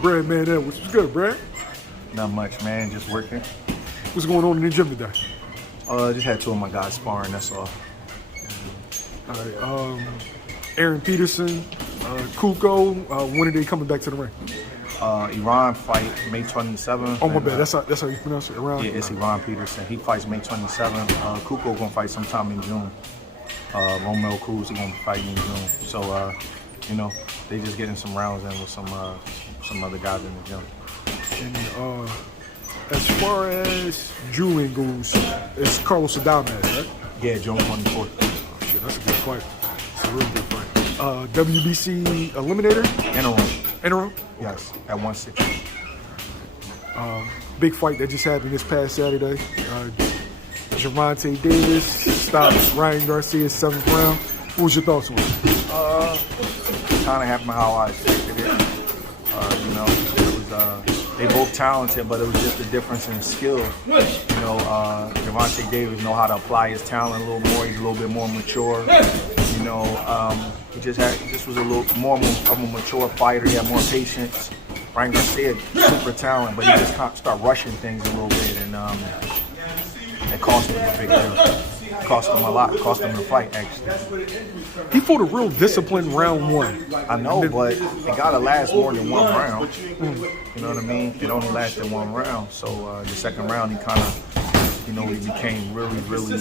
Breadman Edwards, what's good, Brad? Not much, man. Just working. What's going on in the gym today? Just had two of my guys sparring. That's all. All right. Aaron Peterson, Kuko. When are they coming back to the ring? Iran fight May 27th. Oh, my bad. That's how you pronounce it. Iran. Yeah, it's Iran Peterson. He fights May 27th. Kuko gonna fight sometime in June. Romeo Cruz, he gonna fight in June. So, you know, they just getting some rounds in with some other guys in the gym. And as far as Julian goes, it's Carlos Adames, right? Yeah, June 24th. Oh, shit, that's a good fight. It's a really good fight. WBC Eliminator? Interim? Yes, at 160. Big fight that just happened this past Saturday. Gervonta Davis stops Ryan Garcia's 7th round. What was your thoughts on it? Kind of happened how I expected it. You know, it was they both talented, but it was just a difference in skill. You know, Gervonta Davis know how to apply his talent a little more. He's a little bit more mature. You know, he just was a little more of a mature fighter. He had more patience. Ryan Garcia, super talent, but he just start rushing things a little bit, and it cost him a big deal. Cost him a lot. Cost him the fight, actually. He fought a real disciplined round one. I know, but it gotta last more than one round. You know what I mean? It only lasted one round. So the second round, he kind of, you know, he became really.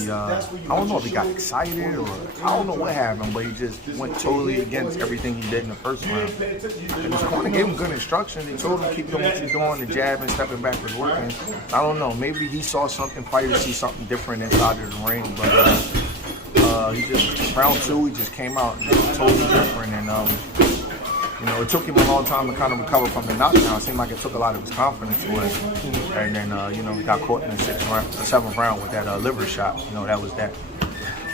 I don't know if he got excited or I don't know what happened, but he just went totally against everything he did in the first round. And his corner gave him good instructions. He told him keep doing what you're doing, the jab and stepping backwards working. I don't know. Maybe he saw something. Fighters see something different inside of the ring, but. He just round two. He just came out totally different, and you know, it took him a long time to kind of recover from the knockdown. It seemed like it took a lot of his confidence away, and then you know, he got caught in the 7th round with that liver shot. You know, that was that.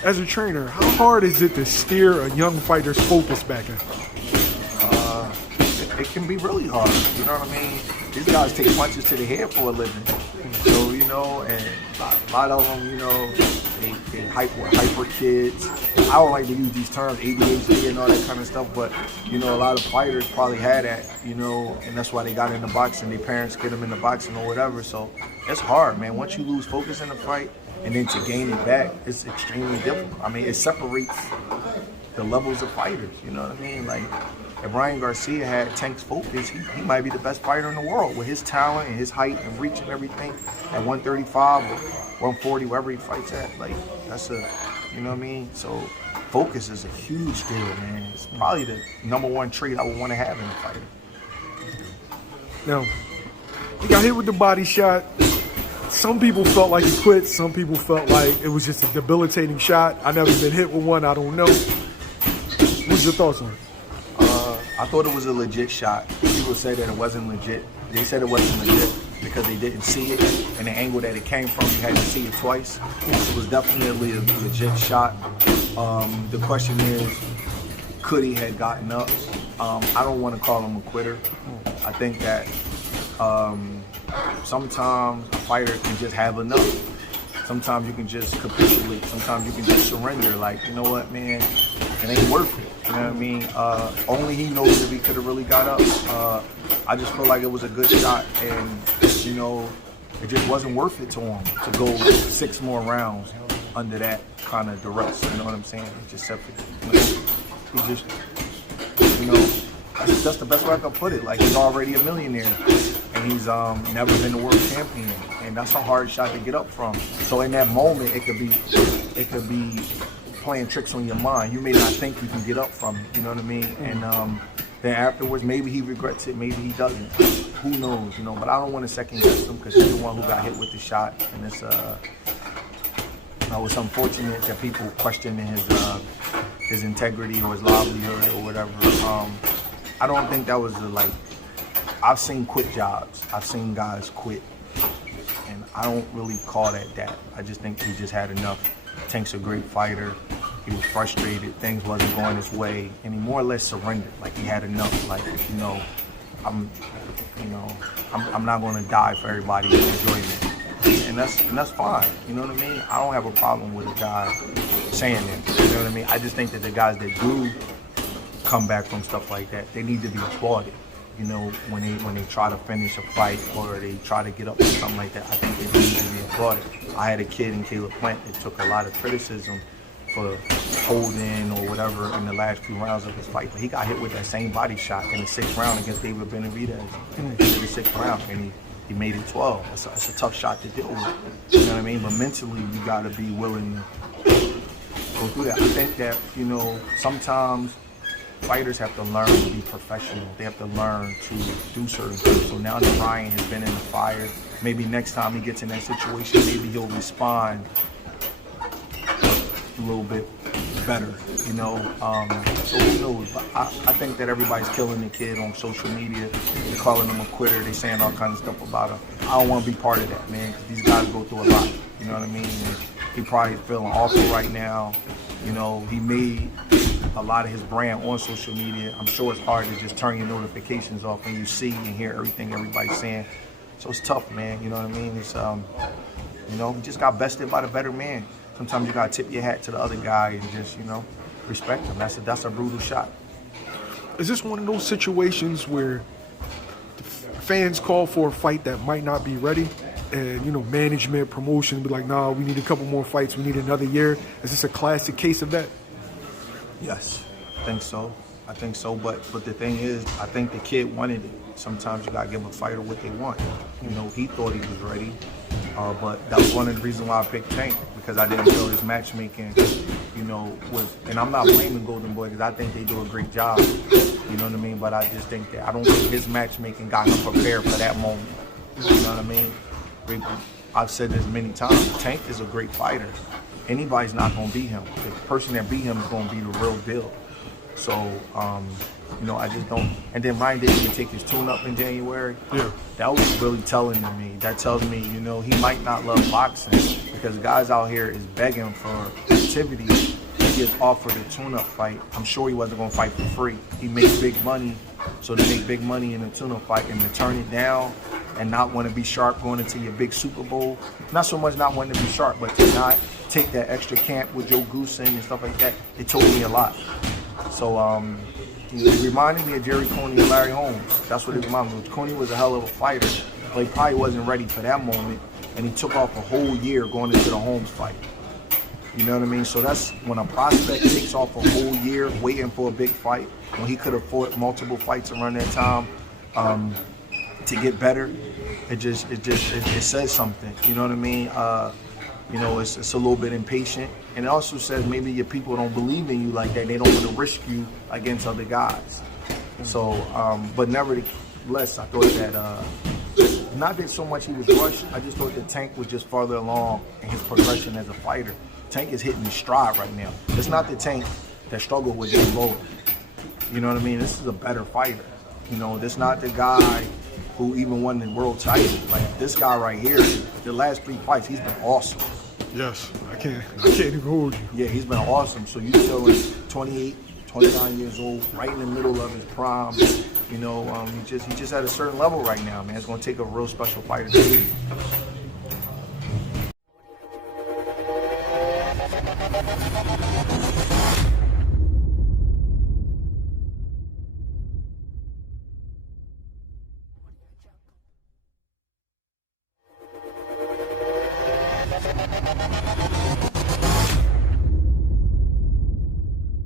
As a trainer, how hard is it to steer a young fighter's focus back in? It can be really hard. You know what I mean? These guys take punches to the head for a living, so you know, and a lot of them, you know. They hyper kids. I don't like to use these terms, ADHD and all that kind of stuff, but you know, a lot of fighters probably had that, you know, and that's why they got into boxing. Their parents get them into boxing or whatever. So it's hard, man. Once you lose focus in the fight and then to gain it back, it's extremely difficult. I mean, it separates the levels of fighters. You know what I mean? Like, if Ryan Garcia had Tank's focus, he might be the best fighter in the world with his talent and his height and reach and everything at 135 or 140, wherever he fights at. Like, that's you know what I mean? So focus is a huge deal, man. It's probably the #1 trait I would want to have in a fighter. Now, he got hit with the body shot. Some people felt like he quit. Some people felt like it was just a debilitating shot. I never been hit with one. I don't know. What's your thoughts on it? I thought it was a legit shot. People say that it wasn't legit. They said it wasn't legit because they didn't see it, and the angle that it came from, you had to see it twice. It was definitely a legit shot. The question is, could he have gotten up? I don't want to call him a quitter. I think that sometimes a fighter can just have enough. Sometimes you can just capitulate. Sometimes you can just surrender. Like, you know what, man, it ain't worth it. You know what I mean? Only he knows if he could have really got up. I just feel like it was a good shot, and you know, it just wasn't worth it to him to go 6 more rounds under that kind of duress. You know what I'm saying? He just he just, you know, that's the best way I can put it. Like, he's already a millionaire, and he's never been the world champion, and that's a hard shot to get up from. So in that moment, it could be playing tricks on your mind. You may not think you can get up from it, you know what I mean? And then afterwards, maybe he regrets it, maybe he doesn't. Who knows, you know? But I don't want to second guess him because he's the one who got hit with the shot, and it's it's unfortunate that people questioning his integrity or his livelihood or whatever. I don't think that was I've seen quit jobs. I've seen guys quit, and I don't really call that. I just think he just had enough. Tank's a great fighter. He was frustrated. Things wasn't going his way, and he more or less surrendered. Like, he had enough. Like, you know, I'm not going to die for everybody's enjoyment, and that's fine. You know what I mean? I don't have a problem with a guy saying that. You know what I mean? I just think that the guys that do come back from stuff like that, they need to be applauded. you know, when they try to finish a fight or they try to get up or something like that, I think they need to be applauded. I had a kid in Caleb Plant that took a lot of criticism for holding or whatever in the last few rounds of his fight, but he got hit with that same body shot in the 6th round against David Benavidez in the 6th round, and he made it 12. It's a tough shot to deal with, you know what I mean? But mentally, you got to be willing to go through that. I think that, you know, sometimes fighters have to learn to be professional. They have to learn to do certain things. So now that Ryan has been in the fire, maybe next time he gets in that situation, maybe he'll respond a little bit better, you know. So who knows? But I think that everybody's killing the kid on social media. They're calling him a quitter. They're saying all kinds of stuff about him. I don't want to be part of that, man, because these guys go through a lot. You know what I mean? And he probably feeling awful right now. You know, he made a lot of his brand on social media. I'm sure it's hard to just turn your notifications off when you see and hear everything everybody's saying. So it's tough, man. You know what I mean? It's you know, he just got bested by the better man. Sometimes you gotta tip your hat to the other guy and just, you know, respect him. That's a brutal shot. Is this one of those situations where the fans call for a fight that might not be ready, and, you know, management, promotion be like, nah, we need a couple more fights, we need another year? Is this a classic case of that? Yes, I think so. I think so, but the thing is, I think the kid wanted it. Sometimes you gotta give a fighter what they want. You know, he thought he was ready, but that was one of the reasons why I picked Tank, because I didn't feel his matchmaking, you know, was, and I'm not blaming Golden Boy because I think they do a great job, you know what I mean, but I just think that I don't think his matchmaking got him prepared for that moment, you know what I mean? I've said this many times, Tank is a great fighter. Anybody's not gonna beat him. The person that beat him is gonna be the real deal. So, you know, I just don't. And then Ryan didn't even take his tune-up in January. Yeah. That was really telling to me. That tells me, you know, he might not love boxing because guys out here is begging for activity. He gets offered a tune-up fight. I'm sure he wasn't going to fight for free. He makes big money. So to make big money in a tune-up fight and to turn it down and not want to be sharp going into your big Super Bowl, not so much not wanting to be sharp, but to not take that extra camp with Joe Goosen and stuff like that, it told me a lot. So, it reminded me of Jerry Coney and Larry Holmes. That's what it reminded me of. Coney was a hell of a fighter, but he probably wasn't ready for that moment, and he took off a whole year going into the Holmes fight. You know what I mean? So that's when a prospect takes off a whole year waiting for a big fight, when he could have fought multiple fights around that time to get better. It says something. You know what I mean? You know, it's a little bit impatient. And it also says maybe your people don't believe in you like that. They don't want to risk you against other guys. So, but nevertheless, I thought that, not that so much he was rushed, I just thought that Tank was just farther along in his progression as a fighter. Tank is hitting his stride right now. It's not the Tank that struggled with his lower. You know what I mean? This is a better fighter. You know, this not the guy who even won the world title. Like, this guy right here, the last 3 fights, he's been awesome. Yes, I can't even hold you. Yeah, he's been awesome. So you still 28, 29 years old, right in the middle of his prime. You know, he just at a certain level right now, man. It's going to take a real special fighter to beat him.